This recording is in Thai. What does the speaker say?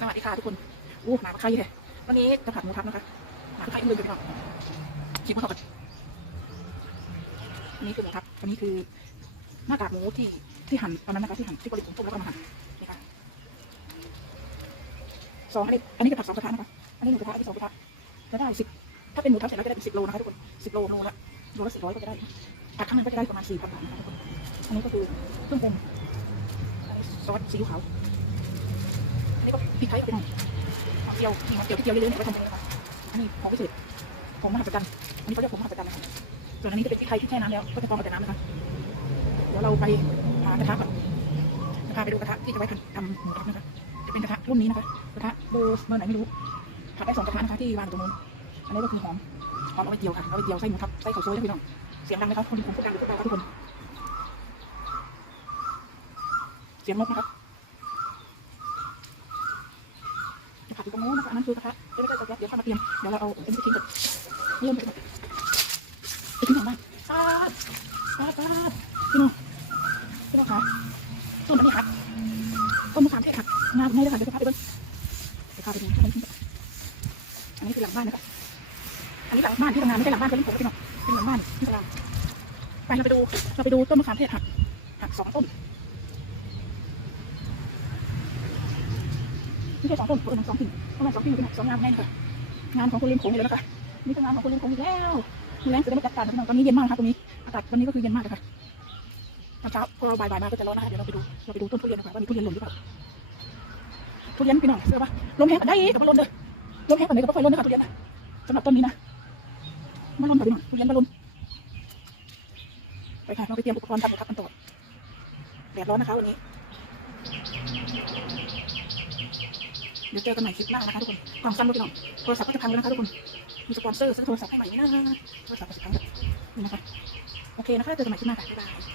สวัสดีค่ะทุกคนอู้หมาปลาไข่เลยวันนี้จะผัดหมูทับนะคะหมาปลาไข่ลยกันหน่อยชิมกันก่อนอันนี้คือหมูทับอันนี้คือหน้ากากหมูที่ที่หั่นตอนนั้นนะคะที่หั่นที่บริสุทธิ์ต้มแล้วก็มาหั่นนี่ค่ะสองอันนี้อันนี้จะผัดสองกระทะนะคะอันนี้หนึ่งกระทะอันนี้สองกระทะจะได้สิบถ้าเป็นหมูทับเสร็จแล้วจะได้สิบโลนะคะทุกคนสิบโลโลละโลละสี่ร้อยก็จะได้ผัดครั้งนึงก็จะได้ประมาณสี่พันบาทนะคะทุกคนอันนี้ก็คือเครื่องปรุงซอสซีอิ๊วขาว นนี้ก็พริกไทยกับเป็นหอมเจียวนี่หอมเจียวที่เจียวเยอะๆนี่ยไว้ทำเป็นนะคะอันนี้หอมพิเศษหอมมหัศจรรย์อันนี้เขาเรียกหอมมหัศจรรย์นะคะส่วนอันนี้จะเป็นพริกไทยที่แช่น้ำแล้วก็จะกรองออกจากน้ำนะคะเดี๋ยวเราไปหากระทะก่อนจะพาไปดูกระทะที่จะไว้ทำทำหมูกระทะนะคะจะเป็นกระทะรุ่นนี้นะคะกระทะเบอร์เบอร์ไหนไม่รู้ผัดได้สองกระทะนะคะที่วางตรงนู้นอันนี้ก็คือหอมหอมเอาไปเจียวค่ะเอาไปเจียวไส้หมูทับไส้ข้าวซอยนะพี่น้องเสียงดังไหมครับคนผมพูดดังหรือพูดเบาครับทุกคนเสียงนกนะครับ จะผัด อยู่ตรงนู้นนะคะอันนั้นคือกระทะเดี๋ยวเราจะเดี๋ยวข้ามาเตรียมเดี๋ยวเราเอาเป็นไปทิ้งก่อนเยี่ยมไปก่อนไปทิ้งของบ้านปาดปาดปาดพี่น้องพี่น้องคะต้นอันนี้ค่ะต้นมะขามเทศค่ะงามไม่ได้ค่ะเดี๋ยวจะพาไปเบิ้งเดี๋ยวพาไปดูอันนี้คือหลังบ้านนะคะอันนี้หลังบ้านที่ทำงานไม่ใช่หลังบ้านเป็นผมพี่น้องเป็นหลังบ้านที่ตลาดไปเราไปดูเราไปดูต้นมะขามเทศหักหักสองต้น ไม่ใช่สองต้นประมาณสองกิ่งประมาณสองกิ่งเป็นสองงานแน่นค่ะงานของคุณเลี้ยงโขงอยู่แล้วนะคะนี่ก็งานของคุณเลี้ยงโขงอีกแล้วมีแรงจะได้มาจัดการตอนนี้เย็นมากนะคะตรงนี้อากาศวันนี้ก็คือเย็นมากเลยค่ะตอนเช้าพอบ่ายๆมาก็จะร้อนนะคะเดี๋ยวเราไปดูเราไปดูต้นทุเรียนนะคะว่ามีทุเรียนหล่นหรือเปล่าทุเรียนพี่น้องเสื้อปะลมแห้งได้กับมาลนเลยลมแห้งแบบไหนก็ค่อยลนนะคะทุเรียนสำหรับต้นนี้นะมาลนค่ะพี่น้องทุเรียนมาลนไปค่ะเราไปเตรียมอุปกรณ์ทำกับกันต่อแดดร้อนนะคะวันนี้ ดี๋ยวเจอกันใหม่คลิปหน้านะคะทุกคนกล่องซ้ำรถพี่น้อยโทรศัพท์ก็จะพังแล้วนะคะทุกคนมีสปอนเซอร์ซื้อโทรศัพท์ให้ใหม่ไหมนะโทรศัพท์ก็จะพังแบบนี้นะคะโอเคนะคะเจอกันใหม่คลิปหน้าค่ะบ๊ายบาย